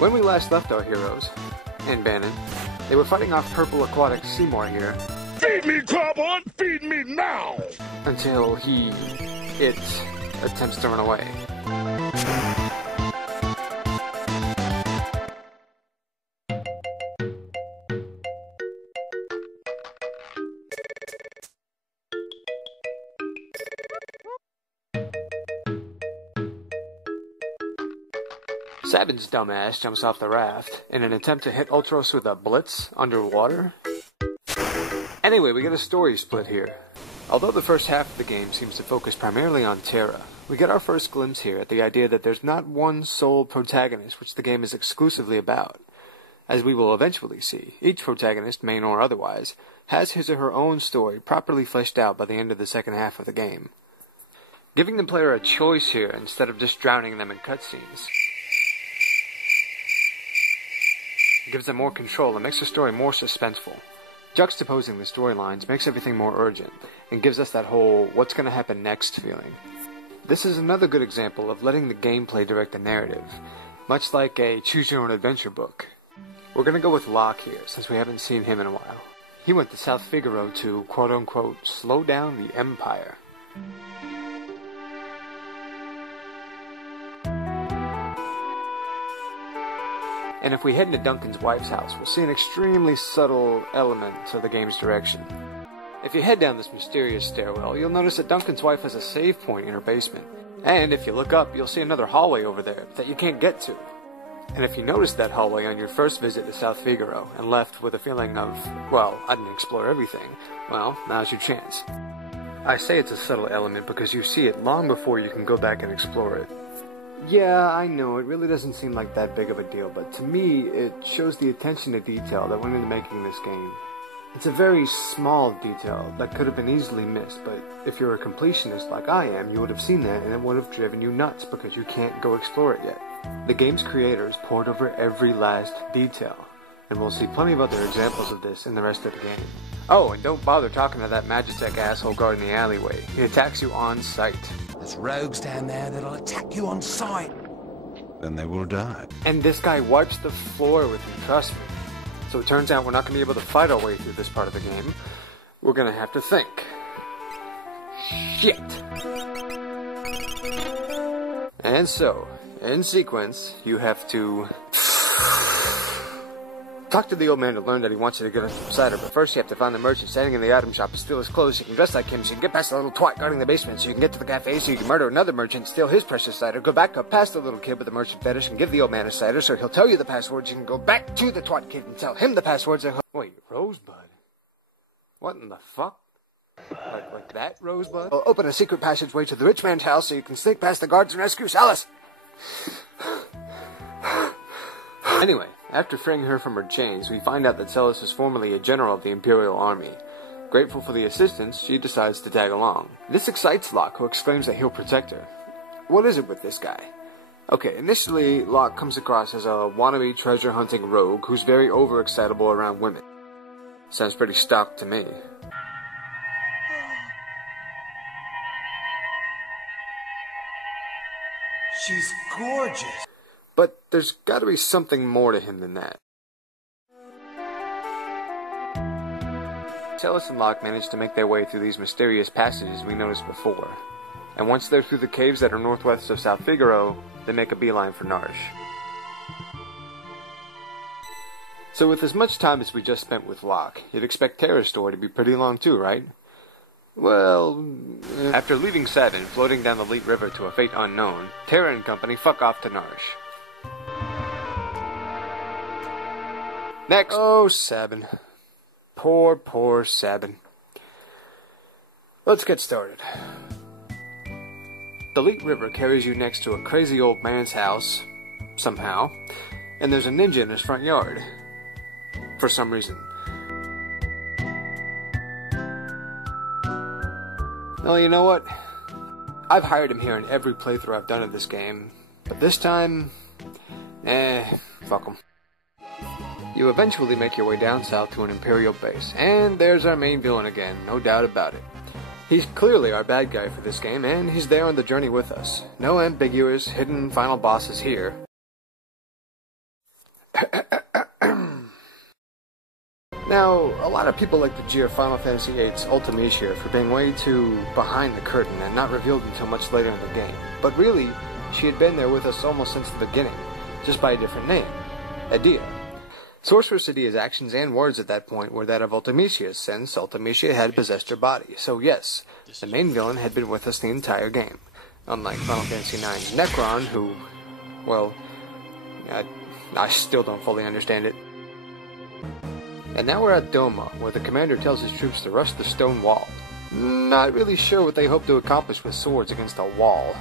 When we last left our heroes, and Bannon, they were fighting off Purple Aquatic Seymour here. Feed me, Carbon! Feed me now! Until it attempts to run away. Sabin's dumbass jumps off the raft in an attempt to hit Ultros with a blitz underwater. Anyway, we get a story split here. Although the first half of the game seems to focus primarily on Terra, we get our first glimpse here at the idea that there's not one sole protagonist which the game is exclusively about. As we will eventually see, each protagonist, main or otherwise, has his or her own story properly fleshed out by the end of the second half of the game. Giving the player a choice here instead of just drowning them in cutscenes gives them more control and makes the story more suspenseful. Juxtaposing the storylines makes everything more urgent, and gives us that whole what's going to happen next feeling. This is another good example of letting the gameplay direct the narrative, much like a choose-your-own-adventure book. We're going to go with Locke here, since we haven't seen him in a while. He went to South Figaro to, quote-unquote, slow down the Empire. And if we head into Duncan's wife's house, we'll see an extremely subtle element to the game's direction. If you head down this mysterious stairwell, you'll notice that Duncan's wife has a save point in her basement. And if you look up, you'll see another hallway over there that you can't get to. And if you noticed that hallway on your first visit to South Figaro and left with a feeling of, well, I didn't explore everything, well, now's your chance. I say it's a subtle element because you see it long before you can go back and explore it. Yeah, I know, it really doesn't seem like that big of a deal, but to me, it shows the attention to detail that went into making this game. It's a very small detail that could have been easily missed, but if you're a completionist like I am, you would have seen that and it would have driven you nuts because you can't go explore it yet. The game's creators poured over every last detail, and we'll see plenty of other examples of this in the rest of the game. Oh, and don't bother talking to that Magitech asshole guarding the alleyway. He attacks you on sight. There's rogues down there that'll attack you on sight. Then they will die. And this guy wipes the floor with you, trust me. So it turns out we're not going to be able to fight our way through this part of the game. We're going to have to think. Shit. And so, in sequence, you have to talk to the old man to learn that he wants you to get us some cider, but first you have to find the merchant standing in the item shop and steal his clothes so you can dress like him, so you can get past the little twat guarding the basement, so you can get to the cafe, so you can murder another merchant, steal his precious cider, go back up past the little kid with the merchant fetish and give the old man a cider, so he'll tell you the passwords. You can go back to the twat kid and tell him the passwords. Wait, Rosebud? What in the fuck? Like that, Rosebud? I'll open a secret passageway to the rich man's house so you can sneak past the guards and rescue Salas. Anyway, after freeing her from her chains, we find out that Celes was formerly a general of the Imperial Army. Grateful for the assistance, she decides to tag along. This excites Locke, who exclaims that he'll protect her. What is it with this guy? Okay, initially, Locke comes across as a wannabe treasure-hunting rogue who's very overexcitable around women. Sounds pretty stock to me. She's gorgeous. But there's gotta be something more to him than that. Celes and Locke manage to make their way through these mysterious passages we noticed before. And once they're through the caves that are northwest of South Figaro, they make a beeline for Narshe. So with as much time as we just spent with Locke, you'd expect Terra's story to be pretty long too, right? Well, after leaving Sabin floating down the Leet River to a fate unknown, Terra and company fuck off to Narshe. Next! Oh, Sabin. Poor, poor Sabin. Let's get started. The Leet River carries you next to a crazy old man's house, somehow, and there's a ninja in his front yard. For some reason. Well, you know what? I've hired him here in every playthrough I've done of this game, but this time, fuck him. You eventually make your way down south to an Imperial base, and there's our main villain again, no doubt about it. He's clearly our bad guy for this game, and he's there on the journey with us. No ambiguous, hidden final bosses here. Now, a lot of people like to jeer Final Fantasy VIII's Ultimecia for being way too behind the curtain and not revealed until much later in the game. But really, she had been there with us almost since the beginning, just by a different name, Edea. Sorceress Edea's actions and words at that point were that of Ultimecia, since Ultimecia had possessed her body. So yes, the main villain had been with us the entire game. Unlike Final Fantasy IX's Necron, who, well, I still don't fully understand it. And now we're at Doma, where the commander tells his troops to rush the stone wall. Not really sure what they hope to accomplish with swords against a wall.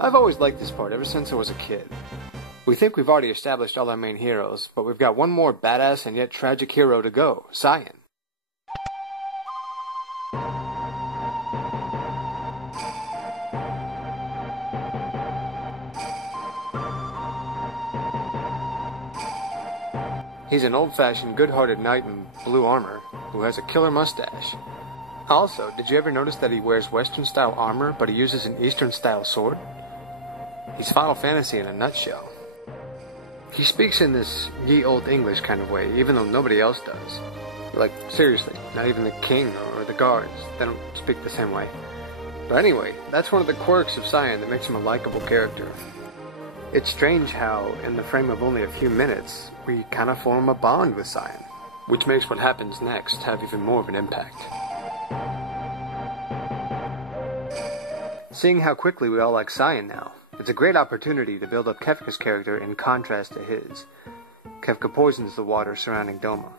I've always liked this part ever since I was a kid. We think we've already established all our main heroes, but we've got one more badass and yet tragic hero to go, Cyan. He's an old-fashioned, good-hearted knight in blue armor who has a killer mustache. Also, did you ever notice that he wears Western-style armor, but he uses an Eastern-style sword? He's Final Fantasy in a nutshell. He speaks in this ye old English kind of way, even though nobody else does. Like, seriously, not even the king or the guards. They don't speak the same way. But anyway, that's one of the quirks of Cyan that makes him a likable character. It's strange how, in the frame of only a few minutes, we kind of form a bond with Cyan, which makes what happens next have even more of an impact. Seeing how quickly we all like Cyan now, it's a great opportunity to build up Kefka's character in contrast to his. Kefka poisons the water surrounding Doma.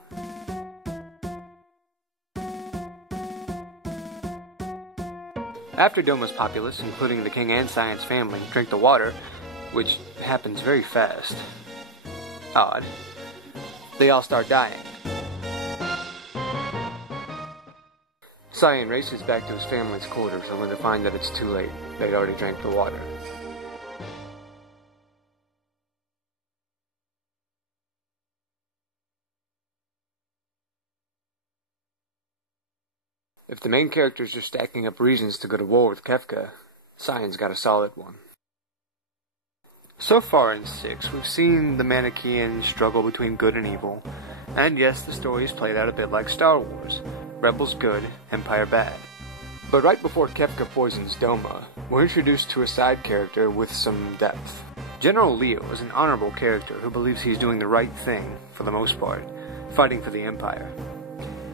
After Doma's populace, including the king and Cyan's family, drink the water, which happens very fast. Odd. They all start dying. Cyan races back to his family's quarters only to find that it's too late. They'd already drank the water. If the main characters are stacking up reasons to go to war with Kefka, Cyan's got a solid one. So far in 6, we've seen the Manichaean struggle between good and evil, and yes, the story is played out a bit like Star Wars. Rebels good, Empire bad. But right before Kefka poisons Doma, we're introduced to a side character with some depth. General Leo is an honorable character who believes he's doing the right thing, for the most part, fighting for the Empire.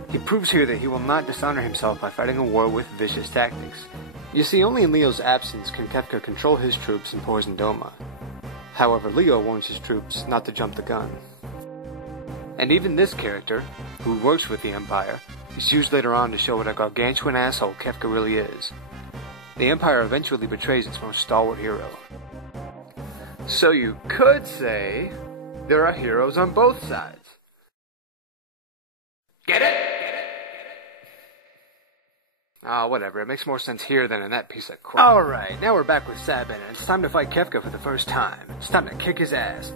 He proves here that he will not dishonor himself by fighting a war with vicious tactics. You see, only in Leo's absence can Kefka control his troops and poison Doma. However, Leo warns his troops not to jump the gun. And even this character, who works with the Empire, is used later on to show what a gargantuan asshole Kefka really is. The Empire eventually betrays its most stalwart hero. So you could say there are heroes on both sides. Get it? Ah, whatever. It makes more sense here than in that piece of crap. Alright, now we're back with Sabin, and it's time to fight Kefka for the first time. It's time to kick his ass.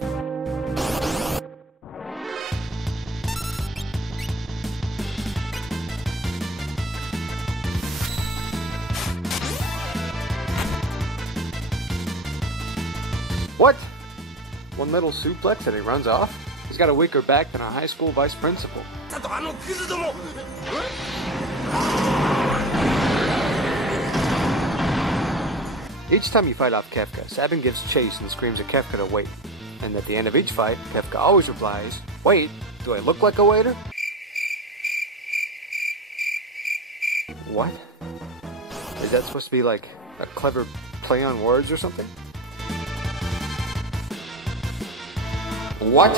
What? One little suplex and he runs off? He's got a weaker back than a high school vice principal. Each time you fight off Kefka, Sabin gives chase and screams at Kefka to wait. And at the end of each fight, Kefka always replies, "Wait, do I look like a waiter?" What? Is that supposed to be like a clever play on words or something? What?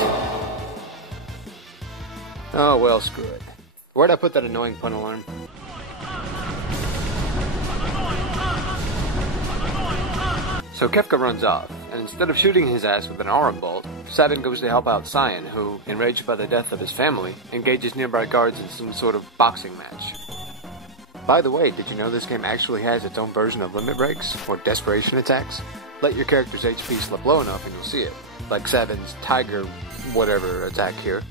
Oh well, screw it. Where'd I put that annoying pun alarm? So Kefka runs off, and instead of shooting his ass with an aura bolt, Sabin goes to help out Cyan, who, enraged by the death of his family, engages nearby guards in some sort of boxing match. By the way, did you know this game actually has its own version of limit breaks, or desperation attacks? Let your character's HP slip low enough and you'll see it, like Sabin's Tiger whatever attack here.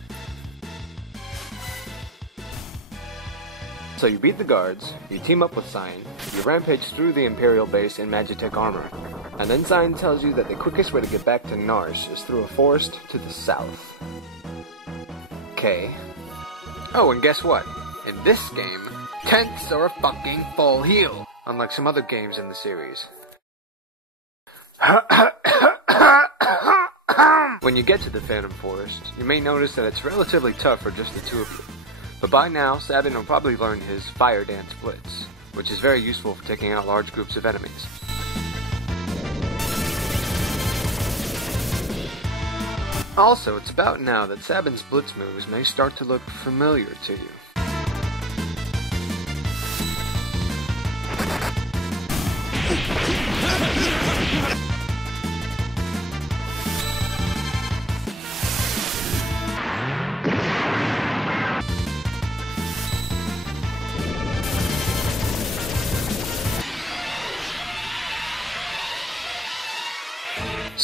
So you beat the guards, you team up with Cyan, you rampage through the Imperial base in Magitech armor, and then Cyan tells you that the quickest way to get back to Narshe is through a forest to the south. Okay. Oh, and guess what? In this game, tents are a fucking full heal, unlike some other games in the series. When you get to the Phantom Forest, you may notice that it's relatively tough for just the two of you. But by now, Sabin will probably learn his Fire Dance Blitz, which is very useful for taking out large groups of enemies. Also, it's about now that Sabin's Blitz moves may start to look familiar to you.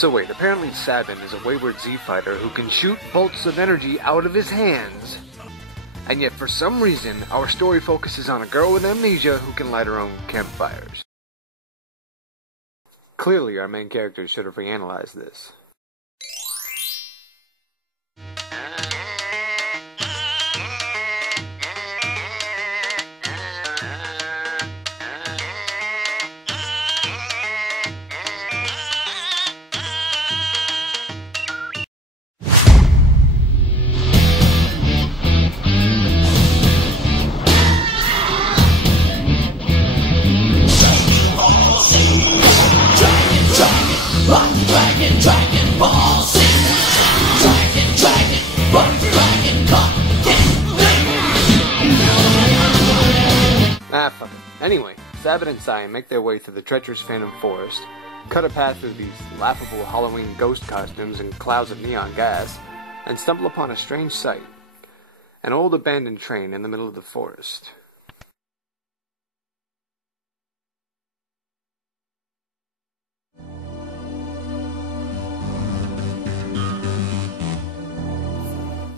So wait, apparently Sabin is a wayward Z-fighter who can shoot bolts of energy out of his hands. And yet for some reason, our story focuses on a girl with amnesia who can light her own campfires. Clearly our main character should have reanalyzed this. Dragon Ball Z. Dragon, run, dragon, come, Fuck it. Anyway, Sabin and Cyan make their way through the treacherous Phantom Forest, cut a path through these laughable Halloween ghost costumes and clouds of neon gas, and stumble upon a strange sight. An old abandoned train in the middle of the forest.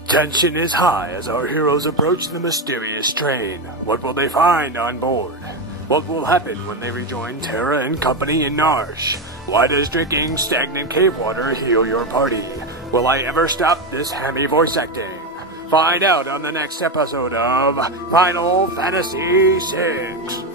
Tension is high as our heroes approach the mysterious train. What will they find on board? What will happen when they rejoin Terra and company in Narshe? Why does drinking stagnant cave water heal your party? Will I ever stop this hammy voice acting? Find out on the next episode of Final Fantasy VI.